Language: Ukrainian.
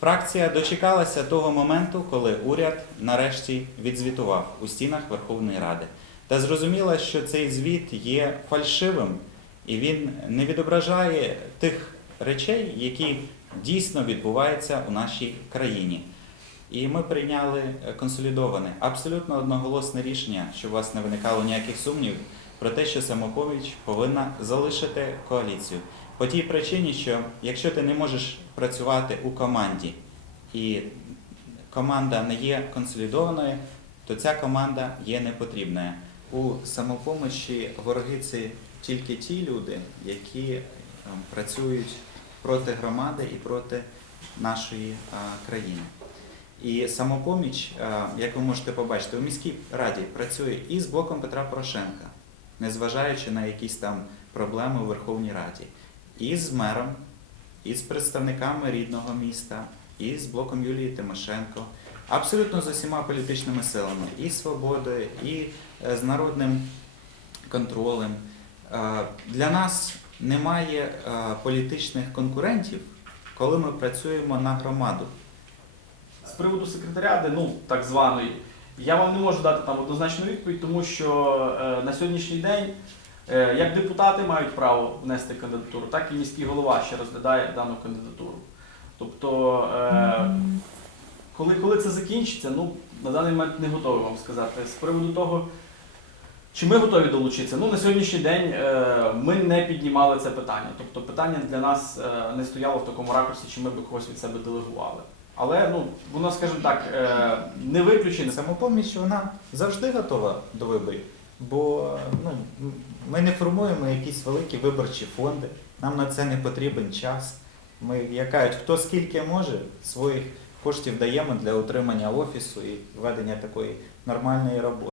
Фракція дочекалася того моменту, коли уряд нарешті відзвітував у стінах Верховної Ради та зрозуміла, що цей звіт є фальшивим і він не відображає тих речей, які дійсно відбуваються у нашій країні. І ми прийняли консолідоване, абсолютно одноголосне рішення, щоб у вас не виникало ніяких сумнівів про те, що самопоміч повинна залишити коаліцію. По тій причині, що якщо ти не можеш працювати у команді і команда не є консолідованою, то ця команда є непотрібною. У самопомочі вороги це тільки ті люди, які е, працюють проти громади і проти нашої країни. І самопоміч, як ви можете побачити, у міській раді працює і з блоком Петра Порошенка, незважаючи на якісь там проблеми у Верховній Раді, і з мером, і з представниками рідного міста, і з блоком Юлії Тимошенко, абсолютно з усіма політичними силами, і свободою, і е, з народним контролем. Е, Для нас немає е, політичних конкурентів, коли ми працюємо на громаду. З приводу секретаріади, ну так званої, я вам не можу дати там однозначну відповідь, тому що на сьогоднішній день як депутати мають право внести кандидатуру, так і міський голова ще розглядає дану кандидатуру. Тобто, е, коли, коли це закінчиться, ну на даний момент не готовий вам сказати. З приводу того, чи ми готові долучитися? Ну на сьогоднішній день е, ми не піднімали це питання. Тобто питання для нас е, не стояло в такому ракурсі, чи ми би когось від себе делегували. Але ну воно, скажімо так, е, не виключено. Самопоміч вона завжди готова до виборів, бо ну, ми не формуємо якісь великі виборчі фонди, нам на це не потрібен час. Ми, як кажуть, хто скільки може, своїх коштів даємо для утримання офісу і ведення такої нормальної роботи.